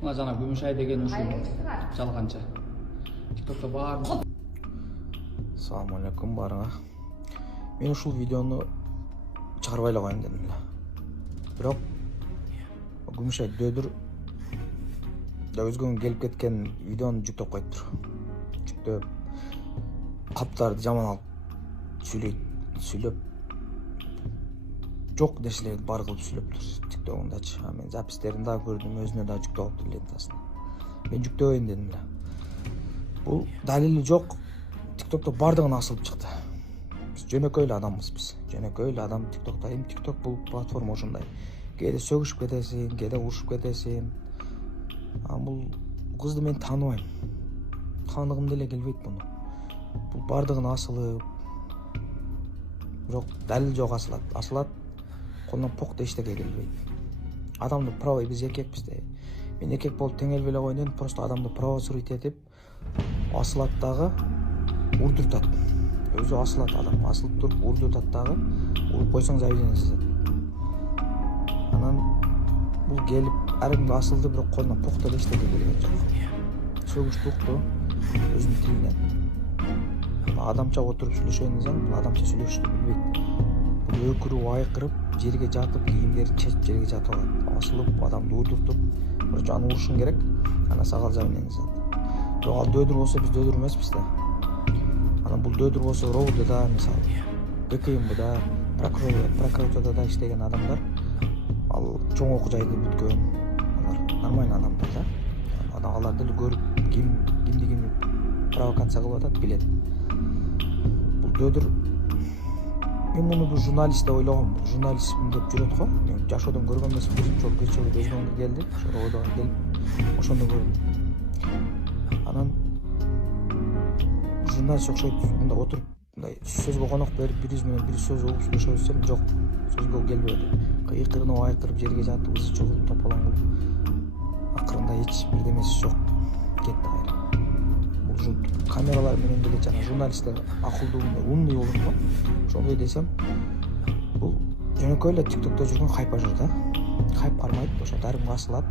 мына жана Күмүшай деген ушул жалганчы. TikTok'та бар. Assalamu alaikum барыңа. Мен ушул видеону чыгарбай эле коеюн дедим эле. Бирок Күмүшай дөдүр да өзгөнүн келип кеткен видеону жүктөп коюптур. Жүктөп каптарды жаман алып сүйлөп жок нерселерди бар кылып сүйлөптүр TikTok'ундачы. Мен запистерин да көрдүм, өзүнө да жүктөп алыптыр лентасына. Мен жүктөбөйүн дедим эле. Бул далили жок. TikTok'та бардыгын асылып чыкты. Биз жөнөкөй эле адамбыз биз. Жөнөкөй эле адам TikTok'та. Эми TikTok бул платформа ошондой. Кээде сөгүшүп кетесиң, кээде урушуп кетесиң. Бул кызды мен тааныбайм. Тааныгым деле келбейт муну. Бул бардыгын асылып, бирок далил жок асылат. Колунан пок да эчтеке келбейт. Адамды право биз эркекпиз да. Мен эркек болуп теңелбей эле коеюн, просто адамды провоцировать этип асылат дагы урдуртат. Өзү асылат адам, асылып туруп урдуртат дагы, уруп койсоң заведение жазат. Анан бул келип ар кимге асылды, бирок колунан пок да эчтеке келген жок. Сөгүштү укту өзүнүн тилинен. Адамча отуруп сүйлөшөйүн десең, бул адамча сүйлөшүштү билбейт. Бул өкүрүп, айкырып, жерге жатып, кийимдерин чечип жерге жатып алат. Асылып, адамды урдуртуп, короче аны урушуң керек, ана сага заведение жазат. Бирок ал дөдүр болсо, биз дөдүр эмеспиз да. Анан бул дөдүр болсо, РОУда, мисалы, ГКМБда, прокуратурада да иштеген адамдар, ал чоң окуу жайды бүткөн, алар нормальный адамдар да. Алар деле көрүп, кимди провокация кылып атат билет. Бул дөдүр. Мен муну бир журналист деп ойлогом. Журналистмин деп жүрөт го. Мен жашоодон көргөн эмес, биринчи жолу кечээ өзгөңгө келди. Ошо РОУдага келип, ошондо көрдүм. Анан журналист окшойт, мында отуруп, мындай сөзгө конок берип, бириз менен бири сөз угуп сүйлөшөбүз десем, жок, сөзгө келбеди. Кыйкырынып, айкырып, жерге жатып, ызы чыгып, тополоң кылып, акырында эч бирдемеси жок, кетти кайра. Бул камералар менен деле жана журналисттер акылдуу, умный болот го. Ошондой десем, бул жөнөкөй эле TikTok'та жүргөн хайпажор да. Хайп кармайт, ошо ар кимге асылат.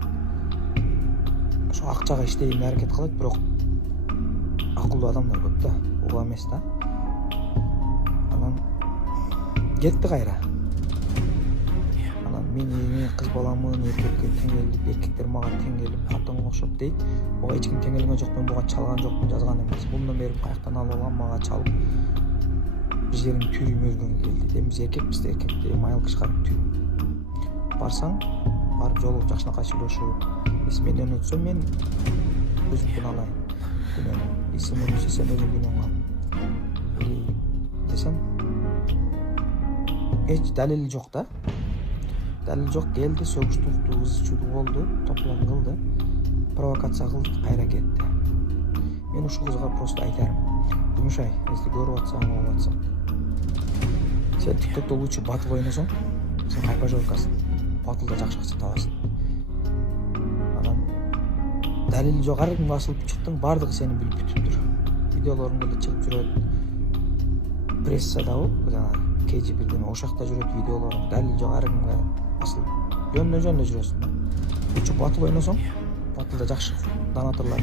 Ошо акчага иштейин аракет кылат, бирок акылдуу адамдар көп да, уга эмес да. Анан кетти кайра. Анан мен кыз баламын, эркекке теңелип, эркектер мага теңелип, катынга окшоп дейт. Буга эч ким теңелген жок, мен буга чалган жокмун, жазган эмес. Мундан бери каяктан алып алган, мага чалып, бир жерин түйрүм өзгөнгө келди. Эми биз эркекпиз да, эркекти майыл кышкарып түйрүм. Барсаң, барып жолугуп жакшынакай сүйлөшүп, мен өнөтсөм мен өзүмкүн алайын. Күнөөнү, сен өнөтсөң сен өзүң күнөөңү ал. Десем, эч далили жок да. Далил жок, келди, сөгүштү, укту, ызы-чуу болду, тополоң кылды, провокация кылды, кайра кетти. Мен ушул кызга просто айтарым. Күмүшай, если көрүп атсаң, угуп атсаң, сен TikTok'та лучше батыл ойносоң, сен хайпажоркасың. Батылда жакшы акча табасың. Анан далили жок, ар кимге асылып чыктың, бардыгы сени билип бүтүптүр. Видеолоруң деле чыгып жүрөт. Прессадабы, жана KG бирдеме ошакта жүрөт видеолоруң. Далили жок, ар кимге асылып жөн жүрөсүң да. Лучше батыл ойносоң, батылда жакшы донаторлор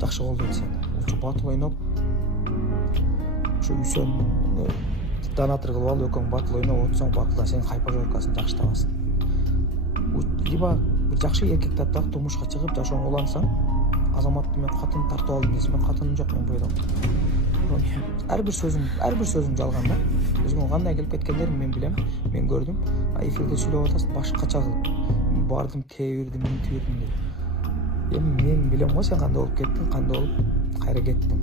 жакшы колдойт сени. Лучше батыл ойноп, ошо үйсөн донатор кылып алып, экөөң батыл ойноп отсоң, батылда сен хайпажоркасын жакшы табасың. Либо бир жакшы эркек таптак турмушка чыгып, жашооңу улансаң, азаматты мен катын тартып алдым десем, мен катыным жок, мен бойдом. Ар бир сөзүң жалган да. Өзгөң кандай келип кеткендерин мен билем, мен көрдүм. Эфирде сүйлөп атасың, башкача кылып. Бардым, тебирдим, мынтибирдим деп. Эми мен билем го сен кандай болуп кеттиң, кандай болуп кайра кеттиң.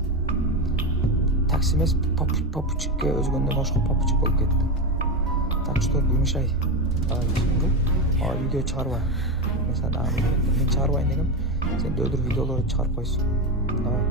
Такси эмес, попутчикке өзгөндөн ошко попутчик болуп кеттиң. Так что Күмүшай, видео чыгарба. Мен чыгарбайын дегем, сен дөдүр видеолорду чыгарып койсуң. Давай.